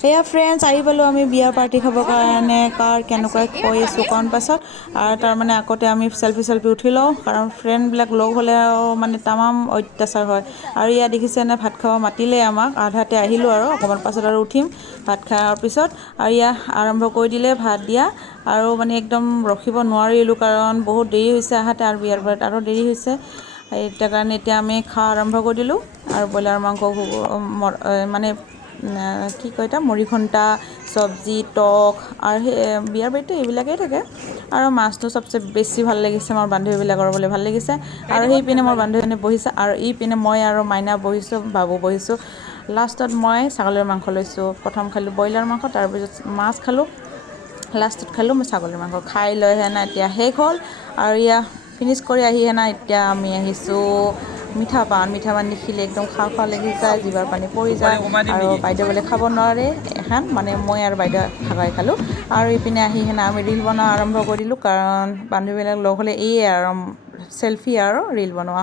এয়া ফ্ৰেণ্ডছ আহি পালোঁ আমি বিয়া পাৰ্টি খাবৰ কাৰণে কাৰ কেনেকুৱা কৈ আছোঁ কাৰণ পাছত আৰু তাৰমানে আগতে আমি চেল্ফি উঠি লওঁ কাৰণ ফ্ৰেণ্ডবিলাক লগ হ'লে মানে তামাম অত্যাচাৰ হয় আৰু ইয়াত দেখিছেনে ভাত খাব মাতিলে আমাক আধাতে আহিলোঁ আৰু অকণমান পাছত আৰু উঠিম ভাত খোৱাৰ পিছত আৰু ইয়াত আৰম্ভ কৰি দিলে ভাত দিয়া আৰু মানে একদম ৰখিব নোৱাৰিলোঁ কাৰণ বহুত দেৰি হৈছে আহাতে আৰু বিয়াৰ বাৰত আৰু দেৰি হৈছে এতিয়া কাৰণে এতিয়া আমি খোৱা আৰম্ভ কৰি দিলোঁ আৰু ব্ৰইলাৰ মাংস মানে কি কয় এটা মুড়িঘণ্টা চব্জি টক আৰু সেই বিয়াৰ বাৰীতো এইবিলাকেই থাকে আৰু মাছটো চবচে বেছি ভাল লাগিছে মোৰ বান্ধৱীবিলাকৰ বোলে ভাল লাগিছে আৰু সেইপিনে মোৰ বান্ধৱীজনী বহিছে আৰু ইপিনে মই আৰু মাইনা বহিছোঁ বাবু বহিছোঁ লাষ্টত মই ছাগলীৰ মাংস লৈছোঁ প্ৰথম খালোঁ ব্ৰইলাৰ মাংস তাৰপিছত মাছ খালোঁ লাষ্টত খালোঁ মই ছাগলীৰ মাংস খাই লৈ হেনা এতিয়া শেষ হ'ল আৰু ফিনিছ কৰি আহি হেনা এতিয়া আমি আহিছোঁ মিঠা পান দেখিলে একদম খাওঁ লাগি যায় জিভাৰ পানী পৰি যায় আৰু বাইদেউ বোলে খাব নোৱাৰে এখন মানে মই আৰু বাইদেউ ভাগাই খালোঁ আৰু ইপিনে আহি হেনা আমি ৰীল বনোৱা আৰম্ভ কৰি দিলোঁ কাৰণ বান্ধৱীবিলাক লগ হ'লে আৰু চেল্ফি আৰু ৰীল বনোৱা